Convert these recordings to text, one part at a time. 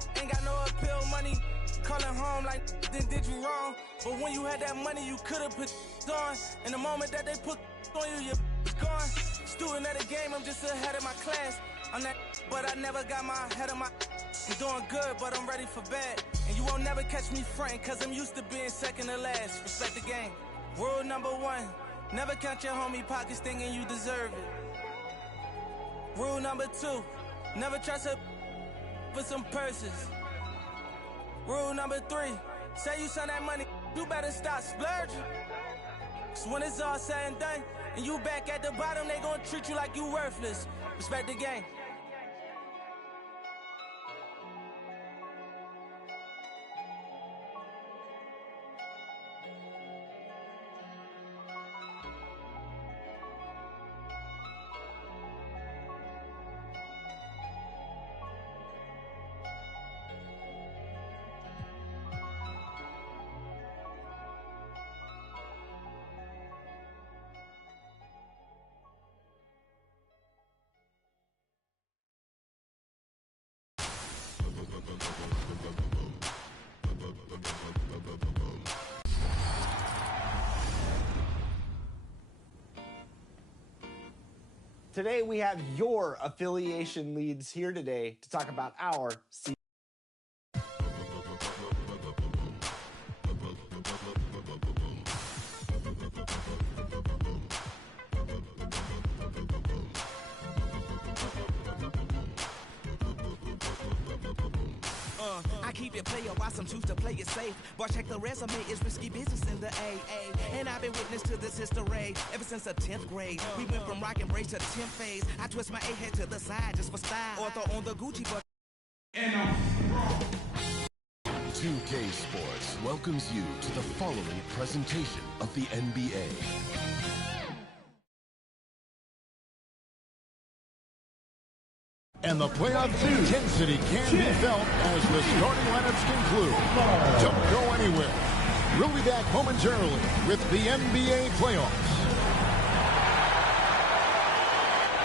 out, ain't got no appeal money. Calling home like, then did you wrong? But when you had that money, you could've put on. In the moment that they put on you, you're gone. Student of the game, I'm just ahead of my class. I'm that, but I never got my head of my. I'm doing good, but I'm ready for bad. And you won't never catch me frontin', cause I'm used to being second to last. Respect the game. Rule number 1, never count your homie pockets thinking you deserve it. Rule number 2, never trust her for some purses. Rule number 3, say you send that money, you better stop splurging. Cause when it's all said and done, and you back at the bottom, they gonna treat you like you worthless. Respect the game. Today we have your affiliation leads here today to talk about our season. I keep it player while some choose to play it safe. But check the resume, it's risky business in the AA. And I've been witness to this history ever since the 10th grade. We went from rock and brace to 10th phase. I twist my A head to the side just for style. Or throw on the Gucci, but 2K Sports welcomes you to the following presentation of the NBA. And the playoff intensity can be felt as the starting lineups conclude. Don't go anywhere. We'll be back momentarily with the NBA playoffs.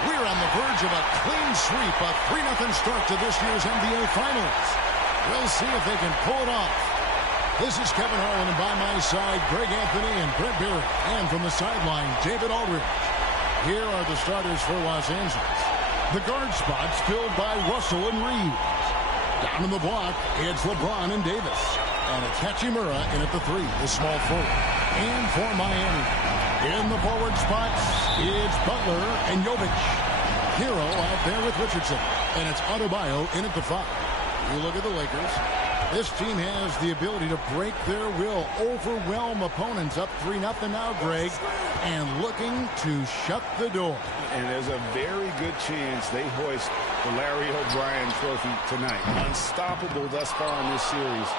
We're on the verge of a clean sweep, a 3-0 start to this year's NBA Finals. We'll see if they can pull it off. This is Kevin Harlan, and by my side, Greg Anthony and Brent Barry. And from the sideline, David Aldridge. Here are the starters for Los Angeles. The guard spots filled by Russell and Reeves. Down in the block, it's LeBron and Davis. And it's Hachimura in at the 3, the small forward. And for Miami, in the forward spots, it's Butler and Jovic. Hero out there with Richardson. And it's Adebayo in at the 5. You look at the Lakers. This team has the ability to break their will, overwhelm opponents up 3-0 now, Greg, and looking to shut the door. And there's a very good chance they hoist the Larry O'Brien trophy tonight. Unstoppable thus far in this series.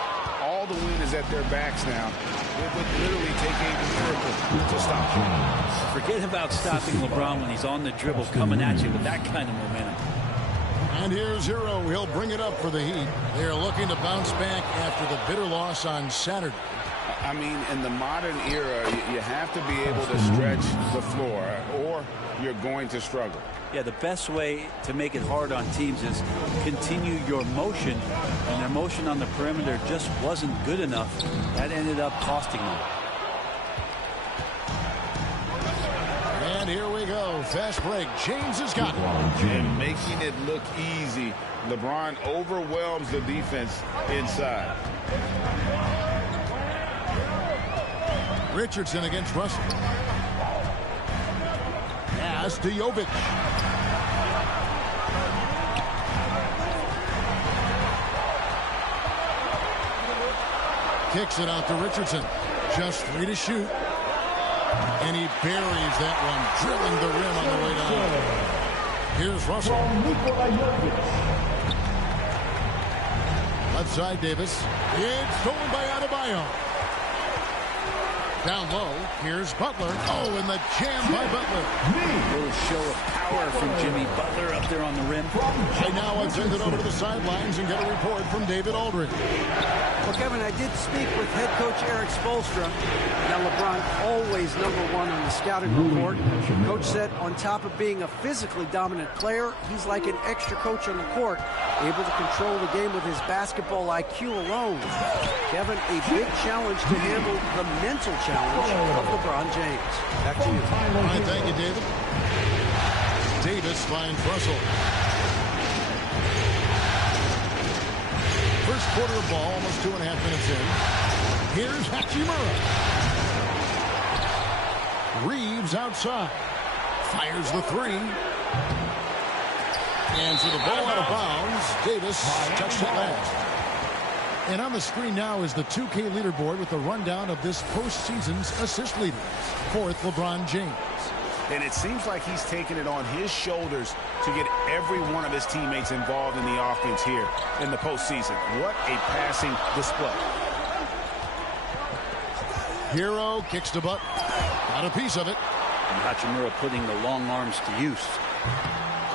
All the wind is at their backs now. It would literally take a miracle to stop them. Forget about stopping LeBron when he's on the dribble, coming at you with that kind of momentum. And here's Hero. He'll bring it up for the Heat. They're looking to bounce back after the bitter loss on Saturday. I mean, in the modern era, you have to be able to stretch the floor, or you're going to struggle. Yeah, the best way to make it hard on teams is continue your motion, and their motion on the perimeter just wasn't good enough. That ended up costing them. And here we go. Fast break. James has got it. And making it look easy. LeBron overwhelms the defense inside. Richardson against Russell. Pass to Jovic. Kicks it out to Richardson. Just 3 to shoot. And he buries that one, drilling the rim on the way down. Here's Russell. Left side, Davis. It's stolen by Adebayo. Down low, here's Butler. Oh, and the jam by Butler. A little show of power power from Jimmy Butler up there on the rim. Right now, I've sent it over to the sidelines and get a report from David Aldridge. Well, Kevin, I did speak with head coach Eric Spoelstra. Now, LeBron always #1 on the scouting report. Coach said on top of being a physically dominant player, he's like an extra coach on the court, able to control the game with his basketball IQ alone. Kevin, a big challenge to handle the mental challenge of LeBron James. Back to you. All right, thank you, David. Davis finds Russell. First quarter of ball, almost 2.5 minutes in. Here's Hachimura. Reeves outside. Fires the three. And so the ball out of bounds. Davis touched it last. And on the screen now is the 2K leaderboard with the rundown of this postseason's assist leaders. Fourth, LeBron James. And it seems like he's taking it on his shoulders to get every one of his teammates involved in the offense here in the postseason. What a passing display. Hero kicks to Butler. Got a piece of it. And Hachimura putting the long arms to use.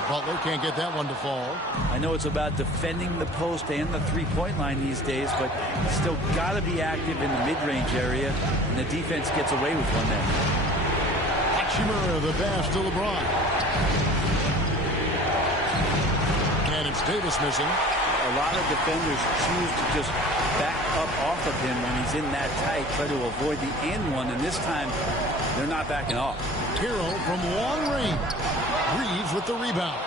Butler can't get that one to fall. I know it's about defending the post and the three-point line these days, but still got to be active in the mid-range area, and the defense gets away with one there. Hachimura, the pass to LeBron. And it's Davis missing. A lot of defenders choose to just back up off of him when he's in that tight, try to avoid the and one, and this time they're not backing off. Hero from long range. Reeves with the rebound.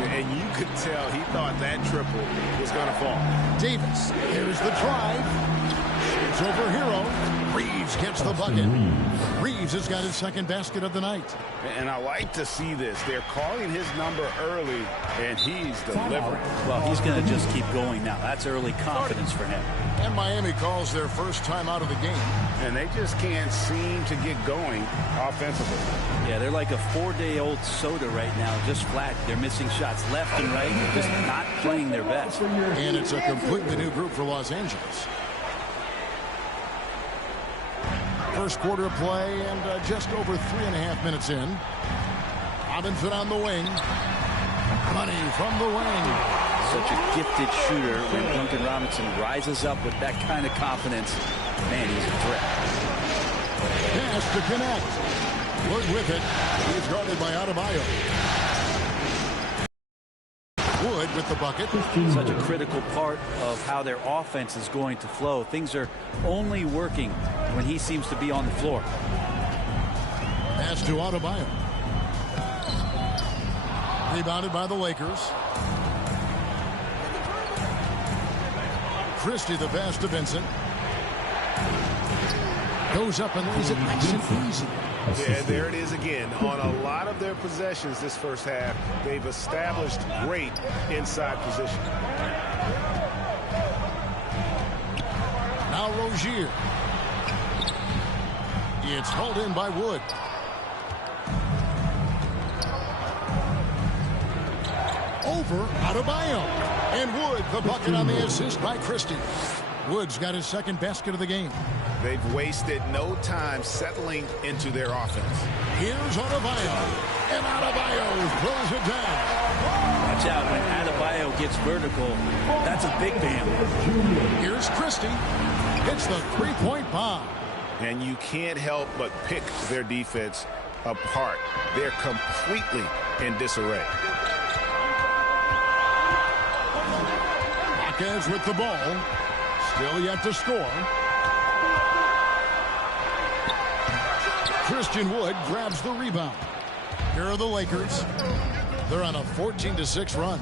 And you could tell he thought that triple was going to fall. Davis, here's the drive. Shoots over Hero. Reeves gets the bucket. Reeves has got his second basket of the night. And I like to see this. They're calling his number early, and he's delivering. Well, he's going to just keep going now. That's early confidence for him. And Miami calls their first time out of the game. And they just can't seem to get going offensively. Yeah, they're like a 4-day-old soda right now, just flat. They're missing shots left and right, just not playing their best. And it's a completely new group for Los Angeles. First quarter of play and just over 3.5 minutes in. Robinson on the wing. Money from the wing. Such a gifted shooter when Duncan Robinson rises up with that kind of confidence. Man, he's a threat. Pass to connect. Wood with it. He's guarded by Adebayo. Wood with the bucket. Such a critical part of how their offense is going to flow. Things are only working when he seems to be on the floor. Pass to Adebayo. Rebounded by the Lakers. Christie the pass to Vincent. Goes up and lays it nice and easy. Yeah, there it is again. On a lot of their possessions this first half, they've established great inside position. Now Rozier. It's hauled in by Wood. Over Adebayo. And Wood, the bucket on the assist by Christie. Wood's got his second basket of the game. They've wasted no time settling into their offense. Here's Adebayo. And Adebayo throws it down. Watch out when Adebayo gets vertical. That's a big man. Here's Christie. Hits the three-point bomb. And you can't help but pick their defense apart. They're completely in disarray. Marquez with the ball. Still yet to score. Christian Wood grabs the rebound. Here are the Lakers. They're on a 14-6 run.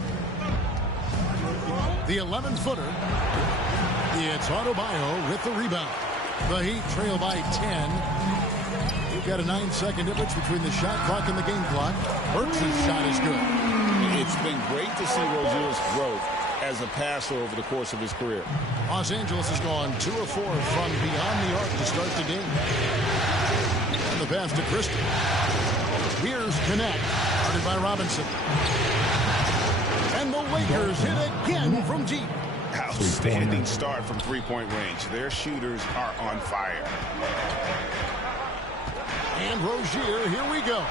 The 11-footer. It's Adebayo with the rebound. The Heat trail by 10. You've got a 9-second difference between the shot clock and the game clock. Burks' shot is good. It's been great to see Rozier's growth as a passer over the course of his career. Los Angeles has gone 2 of 4 from beyond the arc to start the game. And the pass to Christie. Here's Connect, guarded by Robinson. And the Lakers hit again from deep. Outstanding start from three-point range. Their shooters are on fire. And Rozier, here we go.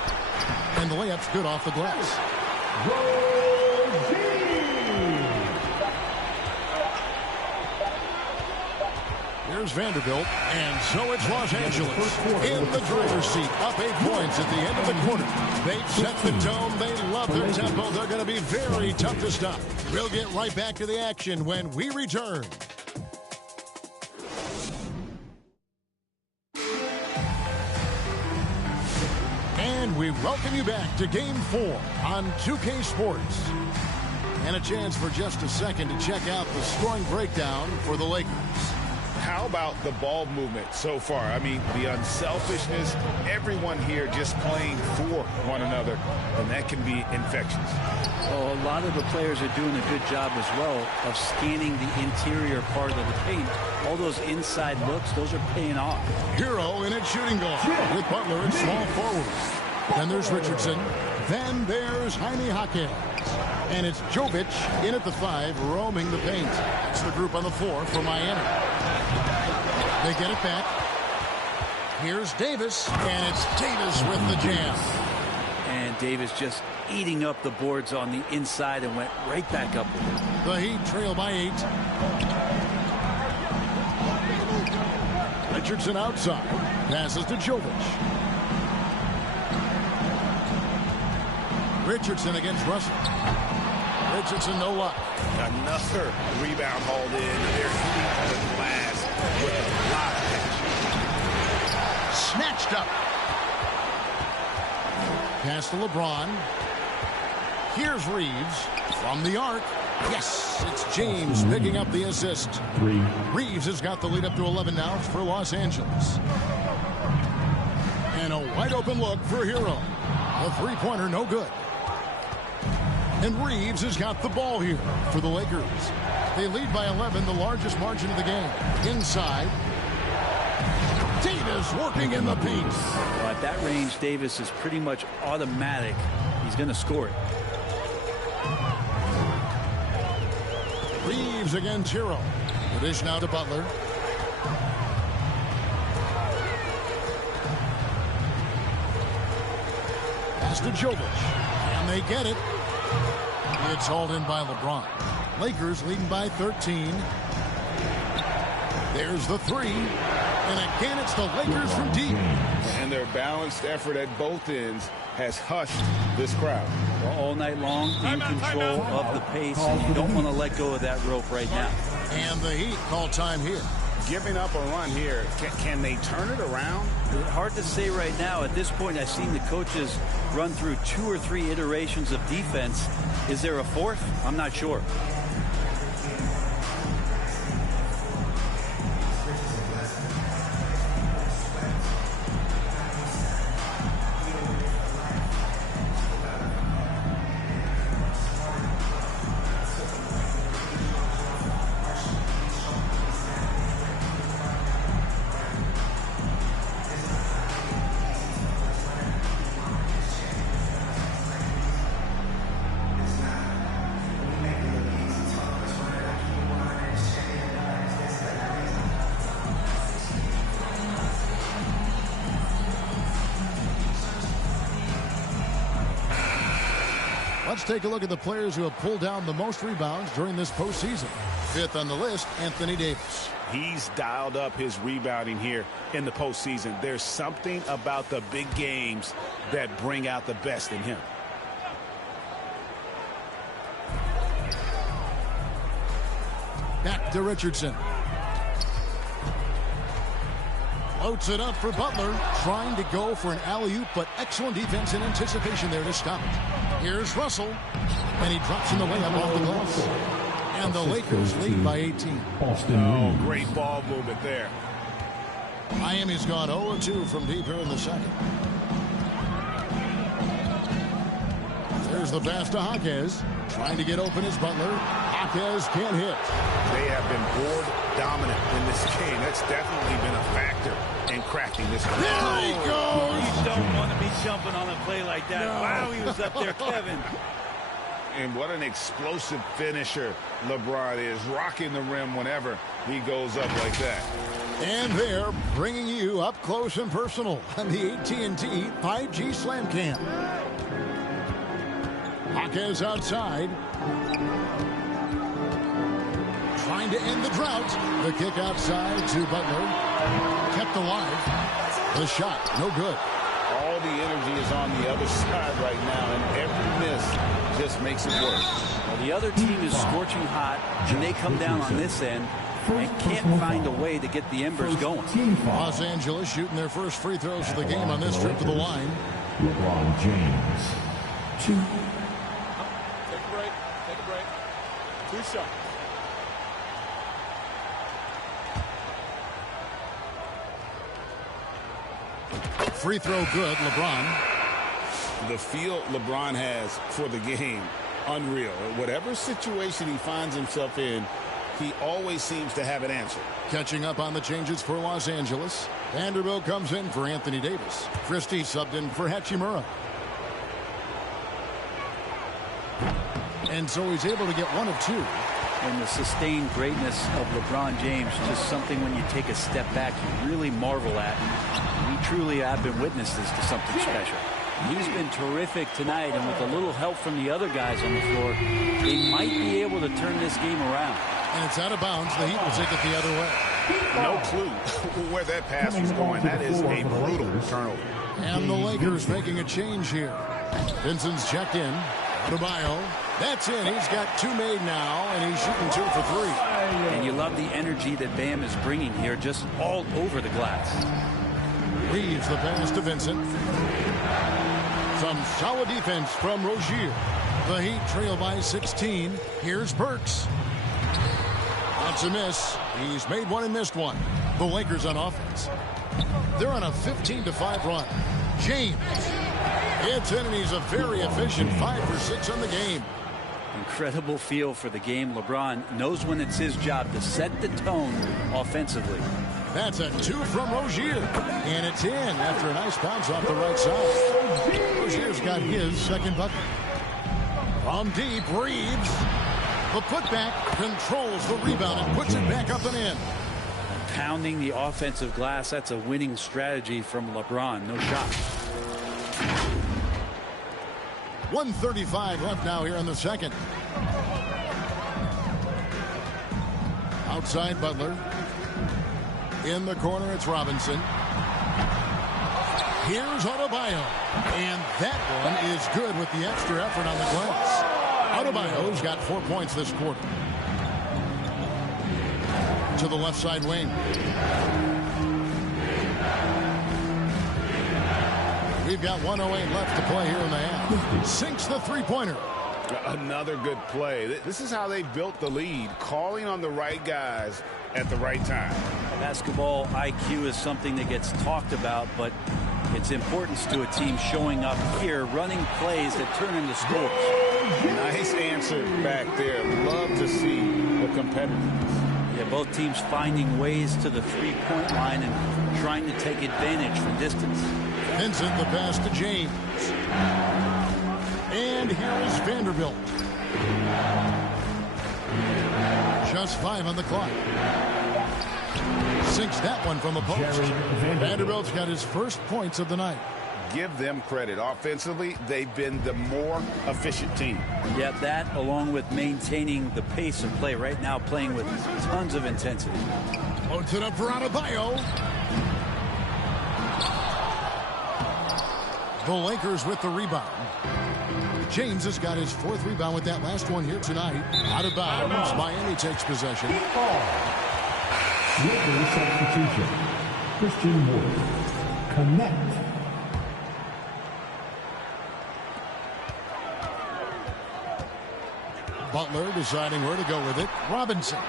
And the layup's good off the glass. Here's Vanderbilt, and so it's Los Angeles in the driver's seat, up 8 points at the end of the quarter. They've set the tone. They love their tempo. They're going to be very tough to stop. We'll get right back to the action when we return. And we welcome you back to Game 4 on 2K Sports. And a chance for just a second to check out the scoring breakdown for the Lakers. How about the ball movement so far? I mean, the unselfishness, everyone here just playing for one another, and that can be infectious. Well, a lot of the players are doing a good job as well of scanning the interior part of the paint. All those inside looks, those are paying off. Hero in its shooting guard with Butler at small forward. Then there's Richardson. Then there's Jaime Jaquez. And it's Jovic in at the 5, roaming the paint. That's the group on the floor for Miami. They get it back. Here's Davis, and it's Davis with the jam. And Davis just eating up the boards on the inside and went right back up with it. The Heat trail by 8. Richardson outside. Passes to Jovic. Richardson against Russell. Richardson, no luck. Another rebound hauled in. They're hitting the glass with a lot of passion. Snatched up. Pass to LeBron. Here's Reeves from the arc. Yes, it's James picking up the assist. Reeves has got the lead up to 11 now for Los Angeles. And a wide open look for Hero. A three-pointer, no good. And Reeves has got the ball here for the Lakers. They lead by 11, the largest margin of the game. Inside. Davis working in the paint. Well, at that range, Davis is pretty much automatic. He's going to score it. Reeves against Hero. The dish now to Butler. Pass to Jovic. And they get it. It's hauled in by LeBron. Lakers leading by 13. There's the 3. And again, it's the Lakers from deep. And their balanced effort at both ends has hushed this crowd. Well, all night long, in control of the pace, and you don't want to let go of that rope right now. And the Heat call time here. Giving up a run here. Can they turn it around? Hard to say right now. At this point, I've seen the coaches run through 2 or 3 iterations of defense. Is there a 4th? I'm not sure. Let's take a look at the players who have pulled down the most rebounds during this postseason. 5th on the list, Anthony Davis. He's dialed up his rebounding here in the postseason. There's something about the big games that bring out the best in him. Back to Richardson. Floats it up for Butler, trying to go for an alley-oop, but excellent defense in anticipation there to stop it. Here's Russell, and he drops in the layup off the glass. And the Lakers lead by 18. Oh, great ball movement there. Miami's gone 0-2 from deep here in the second. There's the pass to Jaquez, trying to get open as Butler. Jaquez can't hit. They have been board dominant in this game. That's definitely been a factor in cracking this game. There he goes! You don't want to be jumping on a play like that. No. Wow, he was up there, Kevin. And what an explosive finisher LeBron is, rocking the rim whenever he goes up like that. And they're bringing you up close and personal on the AT&T 5G Slam Cam. Jaquez outside. Trying to end the drought. The kick outside to Butler. Kept alive. The shot, no good. All the energy is on the other side right now, and every miss just makes it worse. Well, the other team is scorching hot, and they come down on this end and can't find a way to get the embers going. Los Angeles shooting their first free throws of the game on this trip to the line. LeBron James. 2. Take a break. Take a break. 2 shots. Free throw good, LeBron. The feel LeBron has for the game, unreal. Whatever situation he finds himself in, he always seems to have an answer. Catching up on the changes for Los Angeles. Vanderbilt comes in for Anthony Davis. Christie subbed in for Hachimura. And so he's able to get 1 of 2. And the sustained greatness of LeBron James, just something when you take a step back, you really marvel at. We truly have been witnesses to something special. He's been terrific tonight, and with a little help from the other guys on the floor, they might be able to turn this game around. And it's out of bounds. The Heat will take it the other way. No clue where that pass was going. That is a brutal turnover. And the Lakers making a change here. Vincent's checked in. Adebayo. That's in. He's got 2 made now, and he's shooting 2 for 3. And you love the energy that Bam is bringing here, just all over the glass. Reeves the pass to Vincent. Some solid defense from Rozier. The Heat trail by 16. Here's Burks. That's a miss. He's made 1 and missed 1. The Lakers on offense. They're on a 15-5 run. James. It's in, and he's a very efficient 5 for 6 on the game. Incredible feel for the game. LeBron knows when it's his job to set the tone offensively. That's a 2 from Rozier. And it's in after a nice bounce off the right side. Rozier's got his second bucket. From deep, Reeves. The putback controls the rebound and puts it back up and in. Pounding the offensive glass, that's a winning strategy from LeBron. No shot. 1:35 left now here in the second. Outside Butler. In the corner, it's Robinson. Here's Adebayo. And that one is good with the extra effort on the glass. Adebayo's got 4 points this quarter. To the left side wing. We've got 1:08 left to play here in the half. Sinks the three-pointer. Another good play. This is how they built the lead, calling on the right guys at the right time. Basketball IQ is something that gets talked about, but its importance to a team showing up here, running plays that turn into scores. Nice answer back there. Love to see the competitiveness. Yeah, both teams finding ways to the three-point line and trying to take advantage from distance. Vincent the pass to James. And here's Vanderbilt. Just 5 on the clock. Sinks that one from the post. Vanderbilt's got his first points of the night. Give them credit. Offensively, they've been the more efficient team. Yeah, that along with maintaining the pace of play right now, playing with tons of intensity. Loads it up for Adebayo. The Lakers with the rebound. James has got his 4th rebound with that last one here tonight. Out of bounds. Miami takes possession. Lakers substitution. Christian Wood. Connect. Butler deciding where to go with it. Robinson.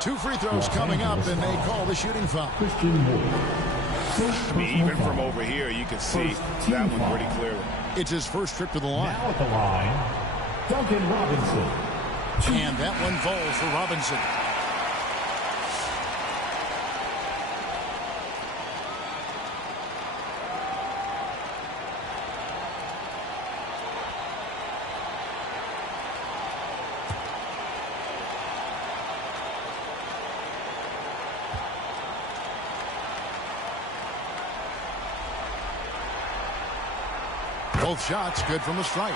2 free throws coming up, and they call the shooting foul. Christian Wood. Even from over here, you can see that one pretty clearly. It's his first trip to the line. Now at the line, Duncan Robinson. And that one falls for Robinson. Both shots good from the stripe.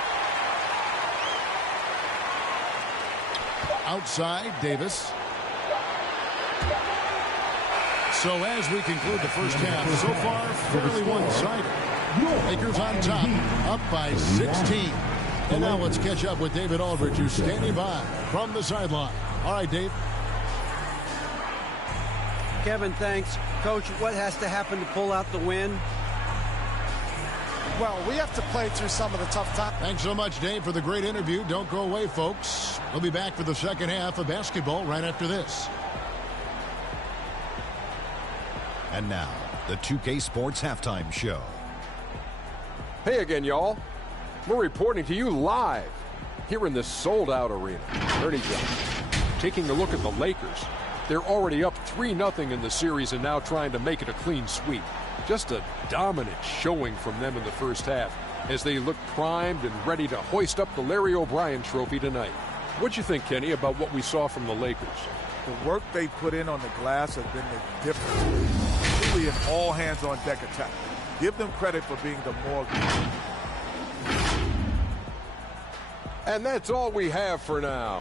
outside Davis. So as we conclude the first half, so far fairly one-sided. Lakers on top, up by 16. And now let's catch up with David Aldridge, who's standing by from the sideline. All right, Dave. Kevin, thanks. Coach, what has to happen to pull out the win? Well, we have to play through some of the tough times. Thanks so much, Dave, for the great interview. Don't go away, folks. We'll be back for the second half of basketball right after this. And now, the 2K Sports Halftime Show. Hey again, y'all. We're reporting to you live here in this sold-out arena. Ernie Jones taking a look at the Lakers. They're already up 3-0 in the series and now trying to make it a clean sweep. Just a dominant showing from them in the first half as they look primed and ready to hoist up the Larry O'Brien trophy tonight. What'd you think, Kenny, about what we saw from the Lakers? The work they put in on the glass has been the difference. Truly an all-hands-on-deck attack. Give them credit for being the more... And that's all we have for now.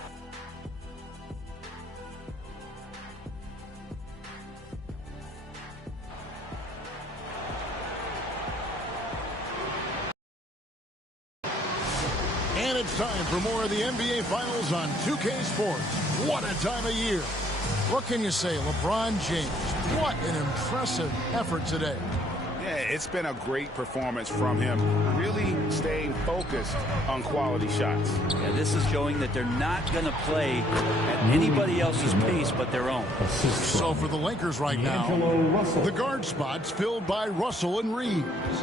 And it's time for more of the NBA Finals on 2K Sports. What a time of year. What can you say, LeBron James? What an impressive effort today. Yeah, it's been a great performance from him, really staying focused on quality shots. Yeah, this is showing that they're not going to play at anybody else's pace but their own. So for the Lakers right now, the guard spots filled by Russell and Reeves.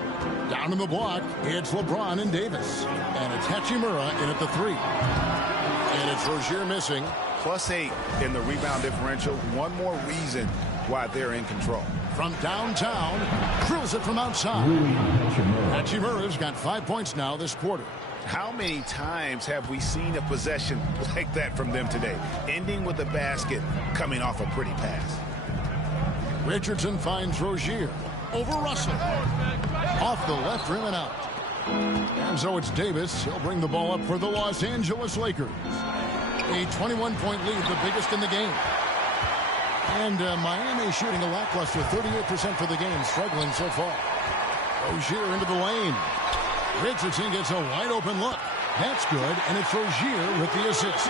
Down in the block, it's LeBron and Davis. And it's Hachimura in at the 3. And it's Rozier missing. +8 in the rebound differential. One more reason why they're in control. From downtown, drills it from outside. Hachimura's got 5 points now this quarter. How many times have we seen a possession like that from them today? Ending with a basket, coming off a pretty pass. Richardson finds Rozier over Russell. Off the left rim and out. And so it's Davis. He'll bring the ball up for the Los Angeles Lakers. A 21-point lead, the biggest in the game. And Miami shooting a lackluster 38% for the game, struggling so far. Rozier into the lane. Richardson gets a wide-open look. That's good, and it's Rozier with the assist.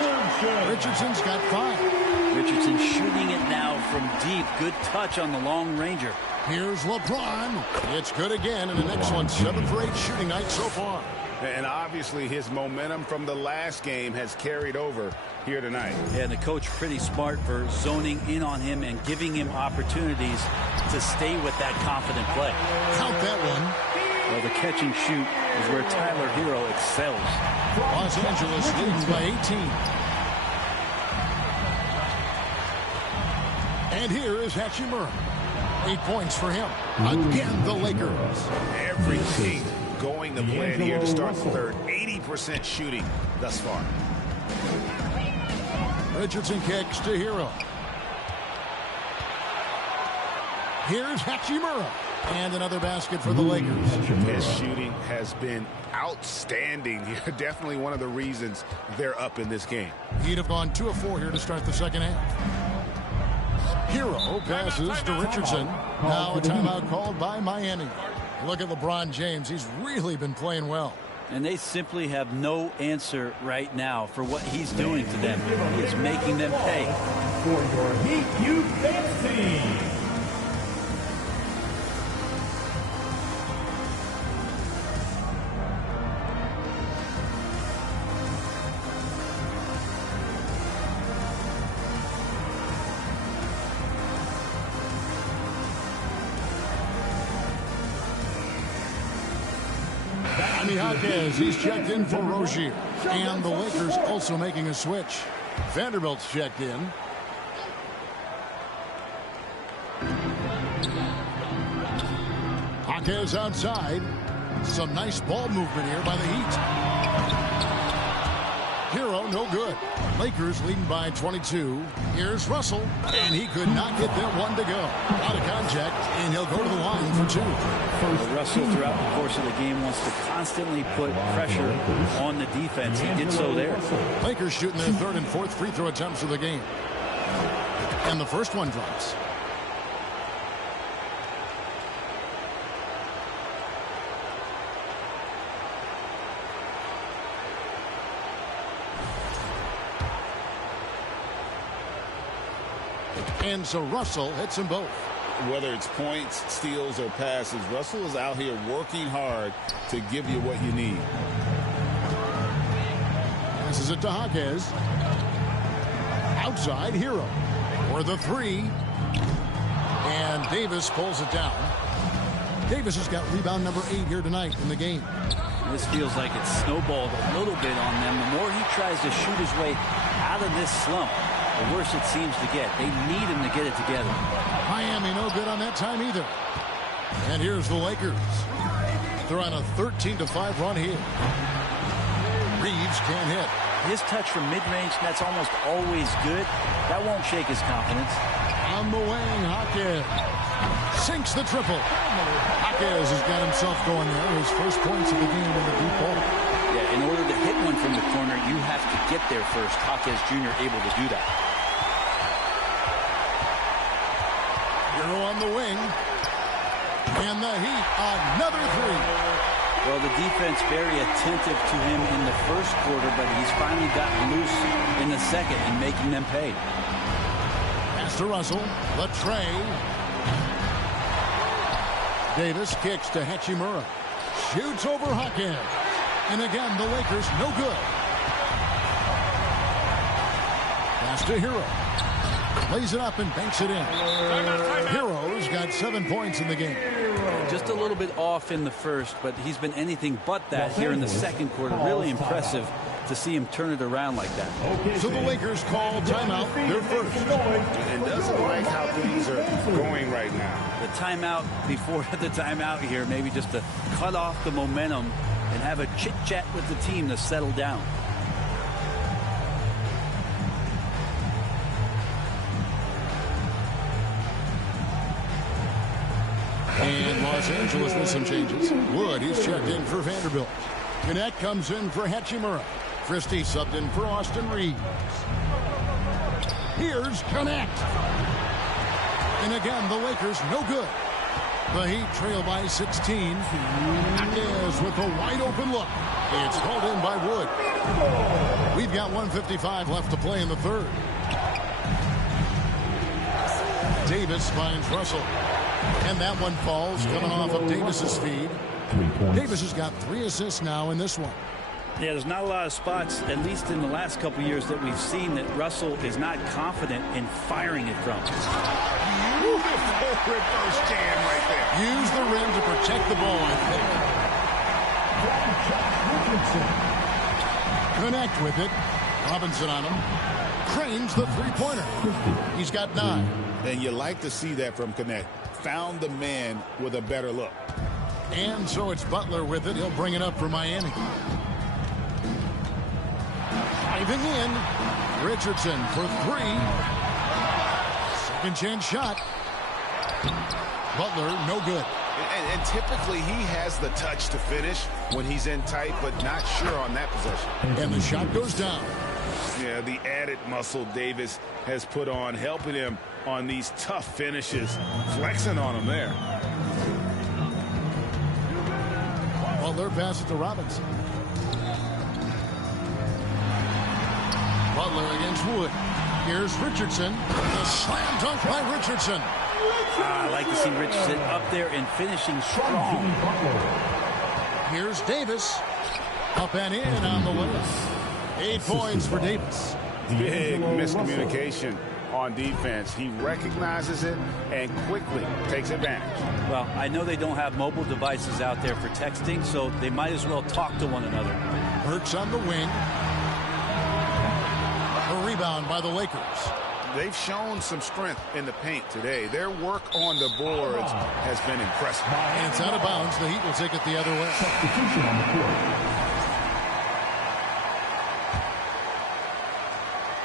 Richardson's got 5. Richardson shooting it now from deep. Good touch on the long ranger. Here's LeBron. It's good again, and an excellent 7 for 8 shooting night so far. And obviously his momentum from the last game has carried over here tonight. Yeah, and the coach pretty smart for zoning in on him and giving him opportunities to stay with that confident play. Count that one. Well, the catch and shoot is where Tyler Hero excels. Los Angeles leads by 18. And here is Hachimura. 8 points for him. Again, the Lakers. Everything going to plan here to start the third. 80% shooting thus far. Richardson kicks to Hero. Here's Hachimura. And another basket for the Lakers. His shooting has been outstanding. Definitely one of the reasons they're up in this game. He'd have gone 2 of 4 here to start the second half. Hero passes to Richardson. Now a timeout called by Miami. Look at LeBron James. He's really been playing well. And they simply have no answer right now for what he's doing to them. He is making them pay. For your Heat You Fancy. Jaquez, he's checked in for Rozier. And the Lakers also making a switch. Vanderbilt's checked in. Jaquez outside. Some nice ball movement here by the Heat. Hero no good. Lakers leading by 22. Here's Russell, and he could not get that one to go. Out of contact, and he'll go to the line for 2. Well, Russell, throughout the course of the game, wants to constantly put pressure on the defense. He did so there. Lakers shooting their 3rd and 4th free throw attempts of the game. And the first one drops. And so Russell hits them both. Whether it's points, steals, or passes, Russell is out here working hard to give you what you need. Passes it to Jaquez. Outside, Hero for the 3. And Davis pulls it down. Davis has got rebound number 8 here tonight in the game. This feels like it's snowballed a little bit on them. The more he tries to shoot his way out of this slump, the worse it seems to get. They need him to get it together. Miami no good on that time either. And here's the Lakers. They're on a 13-5 run here. Reeves can't hit. His touch from mid-range, that's almost always good. That won't shake his confidence. On the wing, Jaquez sinks the triple. Jaquez has got himself going there. His first points of the game in the deep ball. Yeah, in order to hit one from the corner, you have to get there first. Jaquez Jr. able to do that. Hero on the wing. And the Heat, another 3. Well, the defense very attentive to him in the first quarter, but he's finally gotten loose in the second and making them pay. Pass to Russell. Latrey. Davis kicks to Hachimura. Shoots over Jaquez. And again, the Lakers no good. Pass to Hero. Lays it up and banks it in. Hero's got 7 points in the game. Just a little bit off in the first, but he's been anything but that here in the second quarter. Really impressive to see him turn it around like that. So the Lakers call timeout, their first. And doesn't like how things are going right now. The timeout before the timeout here, maybe just to cut off the momentum and have a chit-chat with the team to settle down. And Los Angeles with some changes. Wood, he's checked in for Vanderbilt. Gannett comes in for Hachimura. Christie subbed in for Austin Reeves. Here's Gannett. And again, the Lakers no good. The Heat trail by 16. Jaquez with a wide open look. It's called in by Wood. We've got 1:55 left to play in the third. Davis finds Russell. And that one falls, coming off of Davis's feed. Davis has got 3 assists now in this one. Yeah, there's not a lot of spots, at least in the last couple years, that we've seen that Russell is not confident in firing it from. Beautiful reverse jam right there. Use the rim to protect the ball, I think. Connect with it. Robinson on him. Cranes the three-pointer. He's got 9. And you like to see that from Connect. Found the man with a better look. And so it's Butler with it. He'll bring it up for Miami. Diving in. Richardson for 3. Second chance shot. Butler, no good. And typically he has the touch to finish when he's in tight, but not sure on that possession. And the shot goes down. Yeah, the added muscle Davis has put on, helping him on these tough finishes, flexing on him there. Butler passes to Robinson. Butler against Wood. Here's Richardson. The slam dunk by Richardson. I like to see Richardson up there and finishing strong. Here's Davis. Up and in on the way. 8 points for Davis. Big miscommunication on defense. He recognizes it and quickly takes advantage. Well, I know they don't have mobile devices out there for texting, so they might as well talk to one another. Burks on the wing. A rebound by the Lakers. They've shown some strength in the paint today. Their work on the boards has been impressive. And it's out of bounds. The Heat will take it the other way.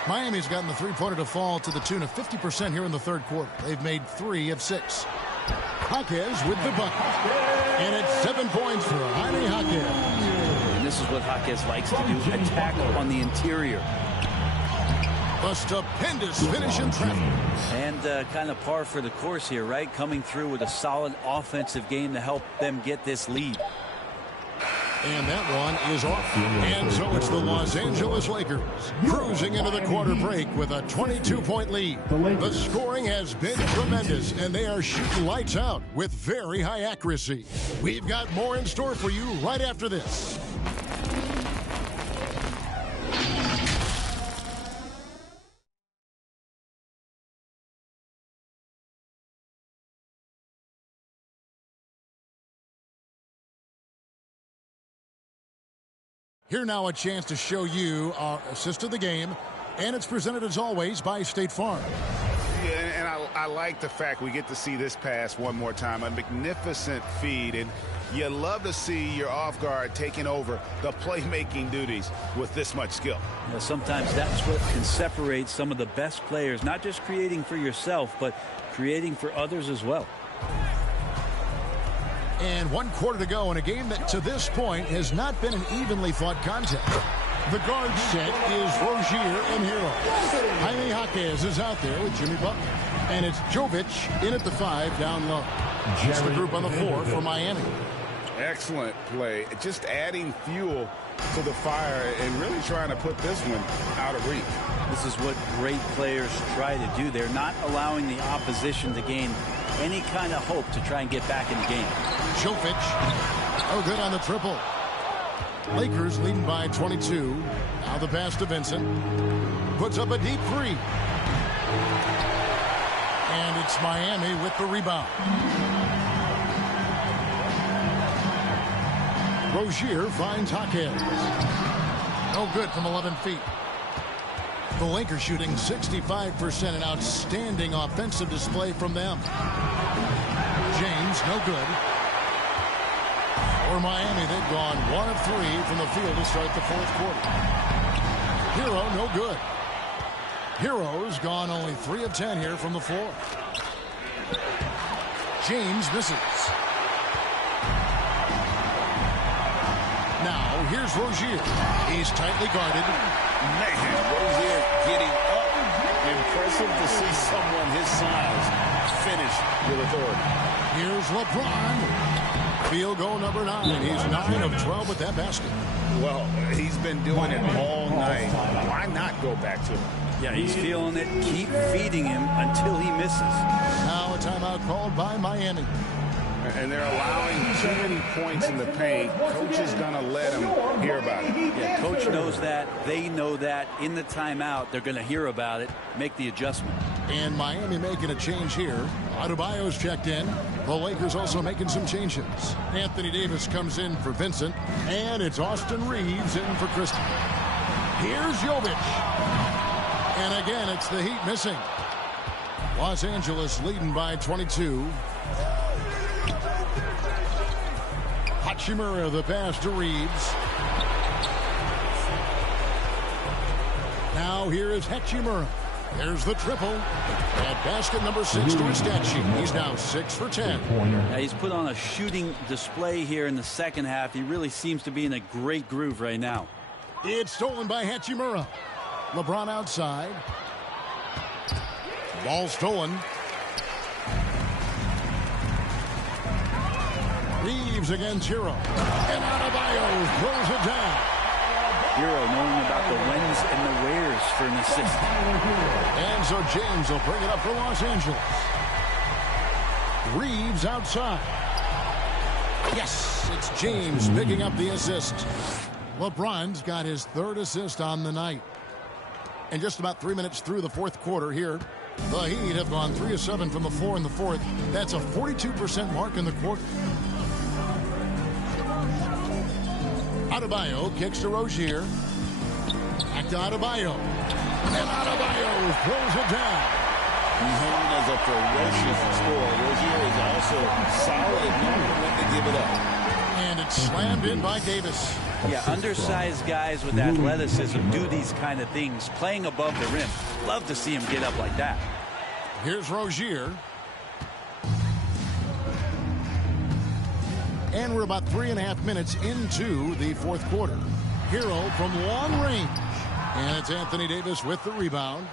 Miami's gotten the three-pointer to fall to the tune of 50% here in the third quarter. They've made 3 of 6. Jaquez with the bucket. And it's 7 points for Jaime Jaquez. And this is what Jaquez likes to do, attack on the interior. A stupendous finish in traffic. And kind of par for the course here, right? Coming through with a solid offensive game to help them get this lead. And that one is off. And so it's the Los Angeles Lakers cruising into the quarter break with a 22-point lead. The scoring has been tremendous, and they are shooting lights out with very high accuracy. We've got more in store for you right after this. Here now a chance to show you our assist of the game, and it's presented as always by State Farm. Yeah, and I like the fact we get to see this pass one more time. A magnificent feed, and you love to see your off guard taking over the playmaking duties with this much skill. You know, sometimes that's what can separate some of the best players, not just creating for yourself, but creating for others as well. And 1 quarter to go in a game that to this point has not been an evenly fought contest. The guard set is Rozier and Hero. Jaime Jaquez is out there with Jimmy Butler. And it's Jovic in at the 5 down low. It's the group on the 4 for Miami. Excellent play. Just adding fuel to the fire and really trying to put this one out of reach. This is what great players try to do. They're not allowing the opposition to gain any kind of hope to try and get back in the game. Jovic, oh good on the triple. Lakers leading by 22. Now the pass to Vincent. Puts up a deep 3. And it's Miami with the rebound. Rozier finds Jaquez. No good from 11 feet. The Lakers shooting 65%, an outstanding offensive display from them. James, no good. For Miami, they've gone 1 of 3 from the field to start the fourth quarter. Hero, no good. Hero's gone only 3 of 10 here from the floor. James misses. Now, here's Rozier. He's tightly guarded. Man, Rozier getting up. Impressive to see someone his size finish with authority. Here's LeBron. Field goal number 9. He's 9 of 12 with that basket. Well, he's been doing it all night. Why not go back to him? Yeah, he's feeling it. Keep feeding him until he misses. Now a timeout called by Miami. And they're allowing too many points in the paint. Coach is going to let them hear about it. Yeah, coach knows that. They know that. In the timeout, they're going to hear about it, make the adjustment. And Miami making a change here. Adebayo's checked in. The Lakers also making some changes. Anthony Davis comes in for Vincent. And it's Austin Reeves in for Christie. Here's Jovic. And again, it's the Heat missing. Los Angeles leading by 22. Hachimura, the pass to Reeves. Now here is Hachimura. There's the triple. At basket number 6 to his stat sheet. He's now 6 for 10. Now he's put on a shooting display here in the second half. He really seems to be in a great groove right now. It's stolen by Hachimura. LeBron outside. Ball stolen. Reeves against Hero. And Adebayo throws it down. Hero knowing about the whens and the wheres for an assist. And so James will bring it up for Los Angeles. Reeves outside. Yes, it's James picking up the assist. LeBron's got his 3rd assist on the night. And just about 3 minutes through the fourth quarter here, the Heat have gone 3 of 7 from the floor in the fourth. That's a 42% mark in the quarter. Adebayo kicks to Rozier. Back to Adebayo. And Adebayo throws it down. Known as a ferocious scorer, Rozier is also solid at knowing when to give it up. And it's slammed in by Davis. Yeah, undersized guys with athleticism do these kind of things, playing above the rim. Love to see him get up like that. Here's Rozier. And we're about 3.5 minutes into the fourth quarter. Hero from long range. And it's Anthony Davis with the rebound.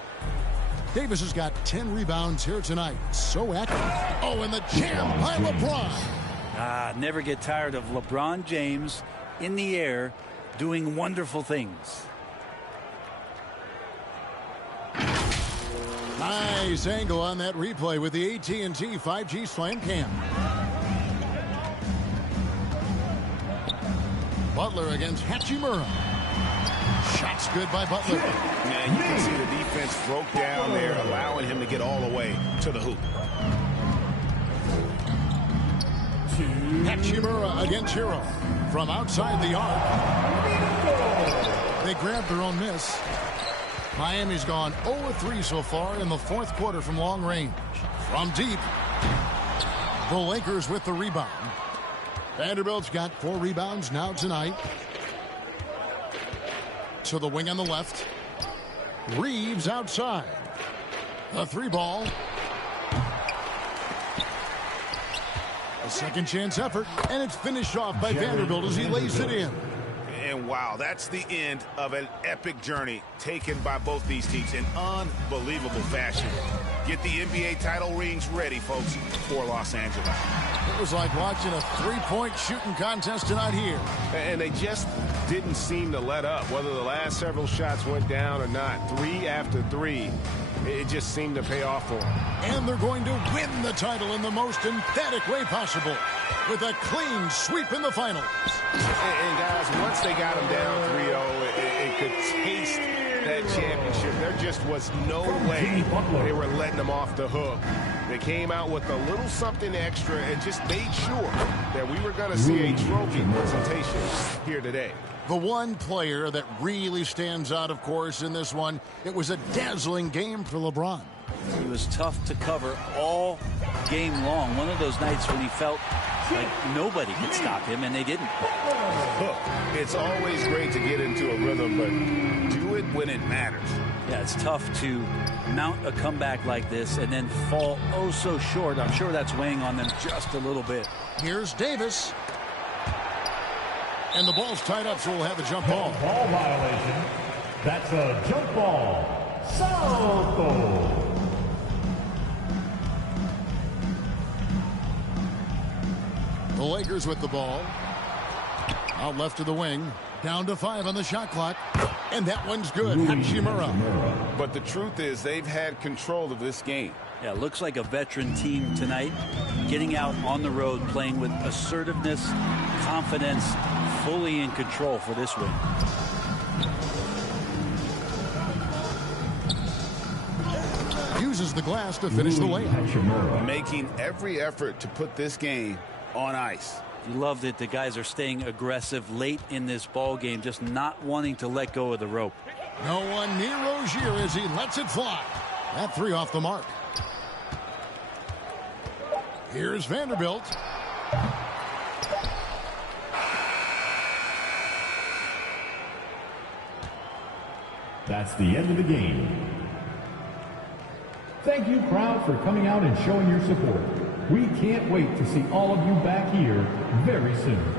Davis has got 10 rebounds here tonight. So accurate. Oh, and the jam by LeBron. Never get tired of LeBron James in the air doing wonderful things. Nice angle on that replay with the AT&T 5G Slam Cam. Butler against Hachimura. Shots good by Butler. Yeah, you can see the defense broke down there, allowing him to get all the way to the hoop. Hachimura against Hero. From outside the arc. They grabbed their own miss. Miami's gone 0-3 so far in the fourth quarter from long range. From deep. The Lakers with the rebound. Vanderbilt's got 4 rebounds now tonight. To the wing on the left. Reeves outside. The 3-ball. A second chance effort, and it's finished off by Vanderbilt as he lays it in. And wow, that's the end of an epic journey taken by both these teams in unbelievable fashion. Get the NBA title rings ready, folks, for Los Angeles. It was like watching a 3-point shooting contest tonight here. And they just didn't seem to let up, whether the last several shots went down or not. 3 after 3, it just seemed to pay off for them. And they're going to win the title in the most emphatic way possible with a clean sweep in the finals. And guys, once they got them down 3-0, it could taste that championship. There just was no way they were letting them off the hook. They came out with a little something extra and just made sure that we were going to see a trophy presentation here today. The one player that really stands out, of course, in this one, it was a dazzling game for LeBron. He was tough to cover all game long. One of those nights when he felt like nobody could stop him, and they didn't. It's always great to get into a rhythm, but do it when it matters. Yeah, it's tough to mount a comeback like this and then fall oh so short. I'm sure that's weighing on them just a little bit. Here's Davis. And the ball's tied up, so we'll have a jump ball. Ball violation. That's a jump ball. Salto. The Lakers with the ball. Out left to the wing. Down to 5 on the shot clock. And that one's good. Hachimura. But the truth is they've had control of this game. Yeah, looks like a veteran team tonight. Getting out on the road, playing with assertiveness, confidence, fully in control for this win. Uses the glass to finish the layup. Making every effort to put this game on ice. You loved it. The guys are staying aggressive late in this ball game, just not wanting to let go of the rope. No one near Rozier as he lets it fly. That 3 off the mark. Here's Vanderbilt. That's the end of the game. Thank you, crowd, for coming out and showing your support. We can't wait to see all of you back here very soon.